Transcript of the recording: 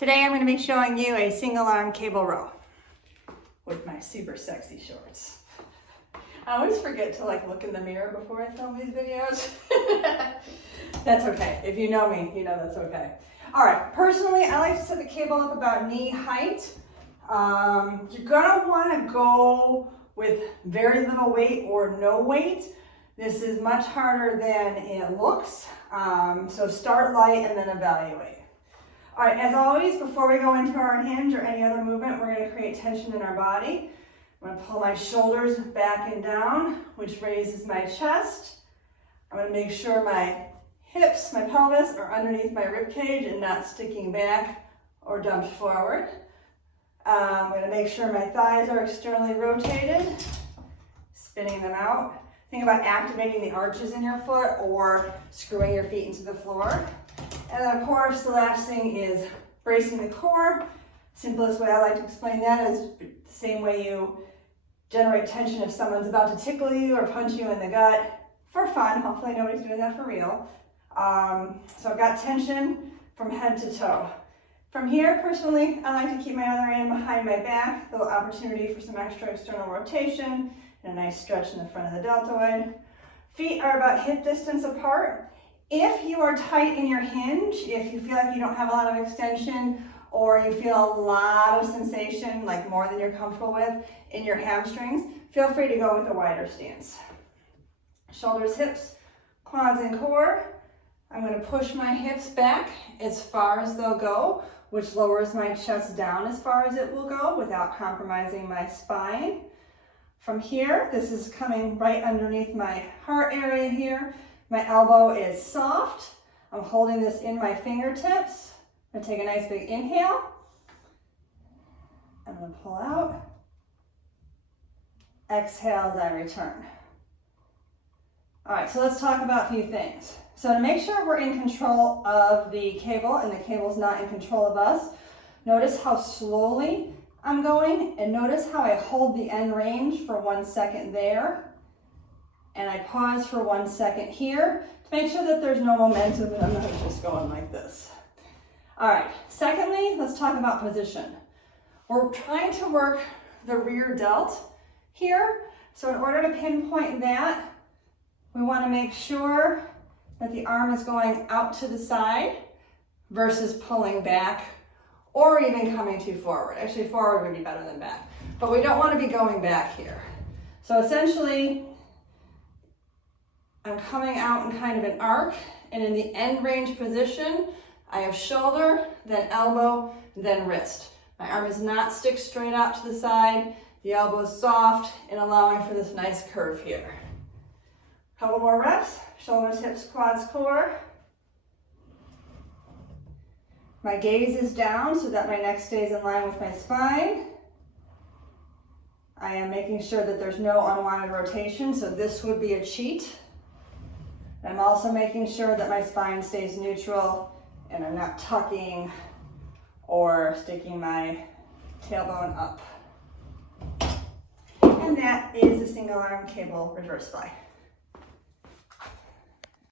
Today I'm going to be showing you a single arm cable row with my super sexy shorts. I always forget to look in the mirror before I film these videos. That's okay. If you know me, you know that's okay. All right, personally, I like to set the cable up about knee height. You're gonna wanna go with very little weight or no weight. This is much harder than it looks. So start light and then evaluate. All right, as always, before we go into our hinge or any other movement, we're gonna create tension in our body. I'm gonna pull my shoulders back and down, which raises my chest. I'm gonna make sure my hips, my pelvis are underneath my rib cage and not sticking back or dumped forward. I'm gonna make sure my thighs are externally rotated, spinning them out. Think about activating the arches in your foot or screwing your feet into the floor. And then of course, the last thing is bracing the core. Simplest way I like to explain that is the same way you generate tension if someone's about to tickle you or punch you in the gut for fun. Hopefully nobody's doing that for real. So I've got tension from head to toe. From here, personally, I like to keep my other hand behind my back, little opportunity for some extra external rotation and a nice stretch in the front of the deltoid. Feet are about hip distance apart. If you are tight in your hinge, if you feel like you don't have a lot of extension or you feel a lot of sensation, like more than you're comfortable with in your hamstrings, feel free to go with a wider stance. Shoulders, hips, quads, and core. I'm going to push my hips back as far as they'll go, which lowers my chest down as far as it will go without compromising my spine. From here, this is coming right underneath my heart area here. My elbow is soft. I'm holding this in my fingertips. I'm going to take a nice big inhale. I'm going to pull out. Exhale as I return. All right, so let's talk about a few things. So to make sure we're in control of the cable and the cable's not in control of us, notice how slowly I'm going and notice how I hold the end range for 1 second there. And I pause for 1 second here to make sure that there's no momentum and I'm not just going like this. All right, secondly, let's talk about position. We're trying to work the rear delt here. So in order to pinpoint that, we want to make sure that the arm is going out to the side versus pulling back or even coming too forward. Actually, forward would be better than back, but we don't want to be going back here. So essentially, I'm coming out in kind of an arc, and in the end range position, I have shoulder, then elbow, then wrist. My arm is not stick straight out to the side. The elbow is soft and allowing for this nice curve here. Couple more reps, shoulders, hips, quads, core. My gaze is down so that my neck stays in line with my spine. I am making sure that there's no unwanted rotation, so this would be a cheat. I'm also making sure that my spine stays neutral and I'm not tucking or sticking my tailbone up. And that is a single arm cable reverse fly.